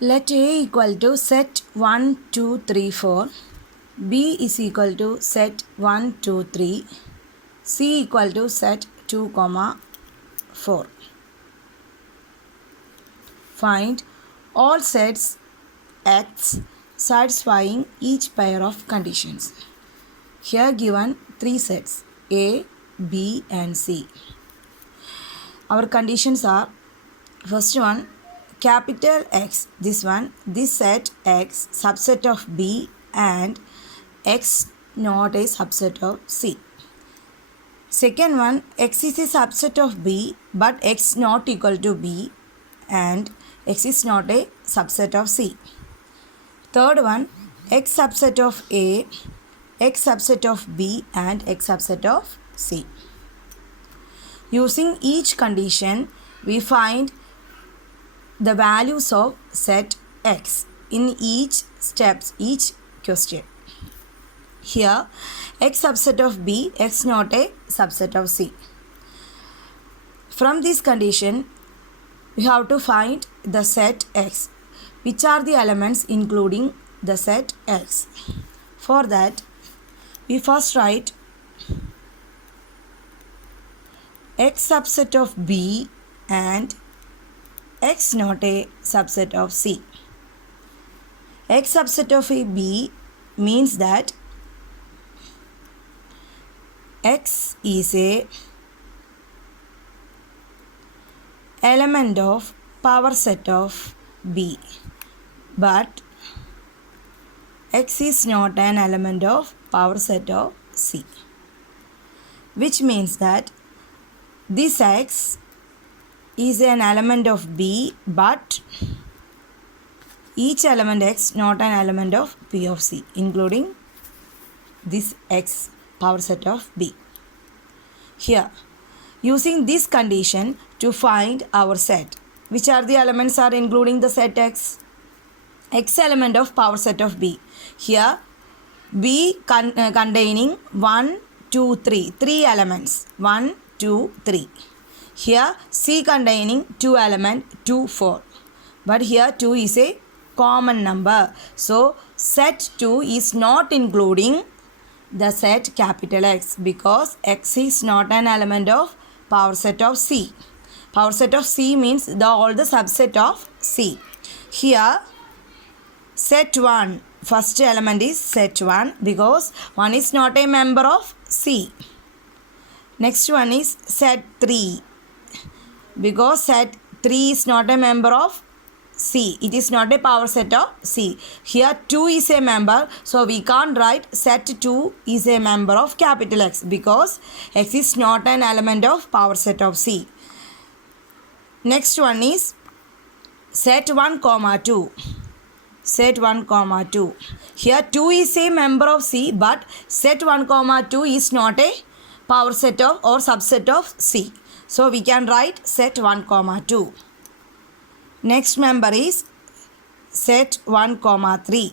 Let A equal to set 1, 2, 3, 4. B is equal to set 1, 2, 3. C equal to set 2, 4. Find all sets X satisfying each pair of conditions. Here given 3 sets A, B and C. Our conditions are, first one, capital X, this set X subset of B and X not a subset of C. Second one, X is a subset of B but X not equal to B and X is not a subset of C. Third one, X subset of A, X subset of B and X subset of C. Using each condition, we find the values of set X in each question. Here, X subset of B, X not a subset of C. From this condition, we have to find the set X. Which are the elements including the set X? For that, we first write X subset of B and X not a subset of C. X subset of a B means that X is a element of power set of B, but X is not an element of power set of C, which means that this X is an element of B but each element X not an element of P of C, including this X power set of B. Here, using this condition to find our set, which are the elements are including the set X? X element of power set of B. Here, B containing 1, 2, 3. 3 elements. 1, 2, 3. Here, C containing 2 elements, 2, 4. But here 2 is a common number. So, set 2 is not including the set capital X because X is not an element of power set of C. Power set of C means all the subset of C. Here, set 1, first element is set 1 because 1 is not a member of C. Next one is set 3 because set 3 is not a member of C. It is not a power set of C. Here 2 is a member, so we can't write set 2 is a member of capital X because X is not an element of power set of C. Next one is set 1, 2. Set 1, 2. Here 2 is a member of C but set 1, 2 is not a power set of or subset of C. So we can write set 1, 2. Next member is set 1, 3.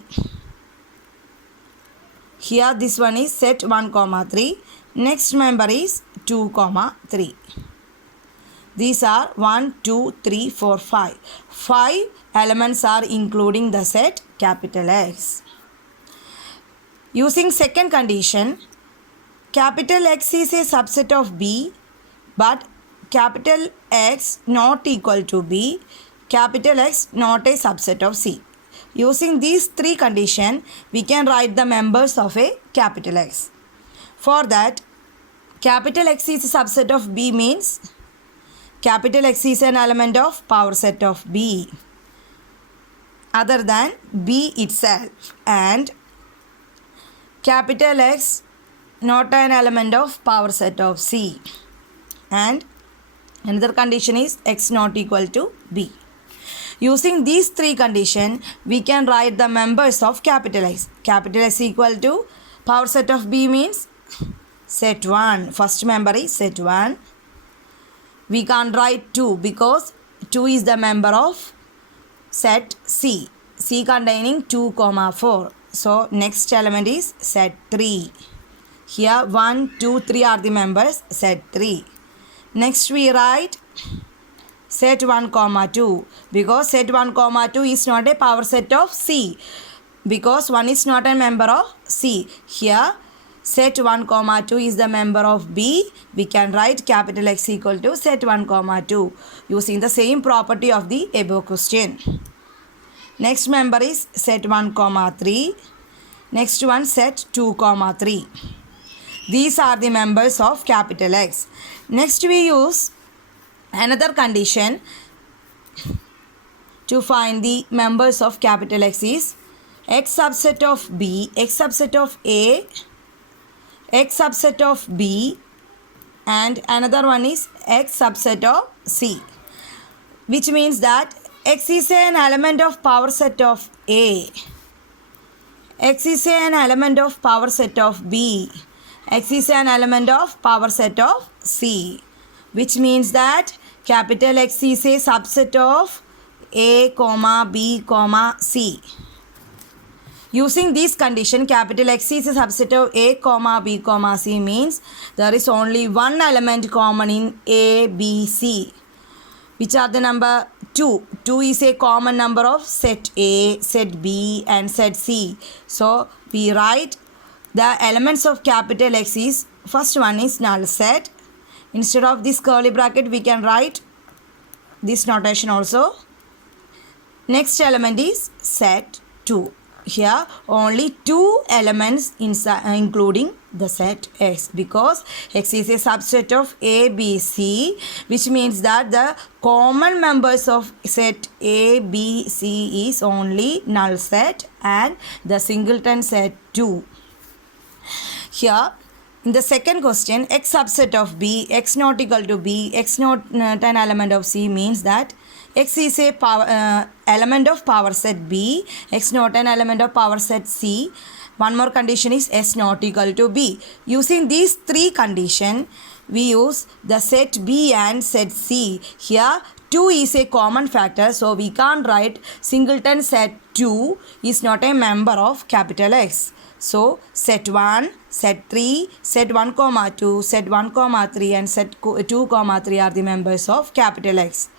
Here this one is set 1, 3. Next member is 2, 3. These are 1, 2, 3, 4, 5. 5 elements are including the set capital X. Using second condition, capital X is a subset of B but capital X not equal to B, capital X not a subset of C. Using these three conditions, we can write the members of a capital X. For that, capital X is a subset of B means capital X is an element of power set of B other than B itself, and capital X not an element of power set of C, and another condition is X not equal to B. Using these three conditions, we can write the members of capital X. Capital X equal to power set of B means set 1. First member is set 1. We can't write 2 because 2 is the member of set C. C containing 2, 4. So next element is set 3. Here 1, 2, 3 are the members set 3. Next we write set 1 comma 2, because set 1 comma 2 is not a power set of C, because 1 is not a member of C. Here set 1 comma 2 is the member of B. We can write capital X equal to set 1 comma 2 using the same property of the above question. Next member is set 1 comma 3. Next one set 2 comma 3. These are the members of capital X. Next we use another condition to find the members of capital X is X subset of B, X subset of A, X subset of B, and another one is X subset of C, which means that X is an element of power set of A, X is an element of power set of B, X is an element of power set of C, which means that capital X is a subset of A, B, C. Using this condition, capital X is a subset of A, B, C means there is only one element common in A, B, C, which are the number 2. 2 is a common number of set A, set B, and set C. So we write the elements of capital X is, first one is null set. Instead of this curly bracket, we can write this notation also. Next element is set 2. Here only 2 elements including the set X, because X is a subset of A, B, C, which means that the common members of set A, B, C is only null set and the singleton set 2. Here in the second question, X subset of B, X not equal to B, X not an element of C means that X is a element of power set B, X not an element of power set C. One more condition is S not equal to B. Using these 3 conditions, we use the set B and set C. Here 2 is a common factor, so we can't write singleton set 2 is not a member of capital X. So set 1, set 3, set 1 comma 2, set 1 comma 3 and set 2 comma 3 are the members of capital X.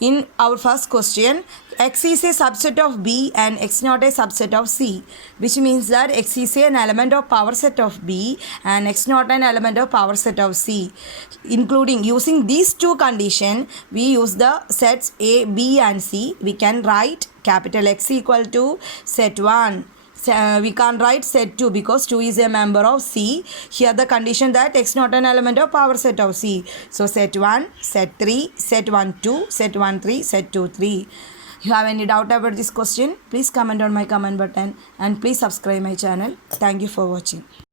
In our first question, X is a subset of B and X not a subset of C, which means that X is an element of power set of B and X not an element of power set of C. Including using these 2 conditions, we use the sets A, B and C. We can write capital X equal to set 1. We can't write set 2 because 2 is a member of C. Here the condition that X not an element of power set of C. So set 1, set 3, set 1 2, set 1 3, set 2 3. You have any doubt about this question? Please comment on my comment button and please subscribe my channel. Thank you for watching.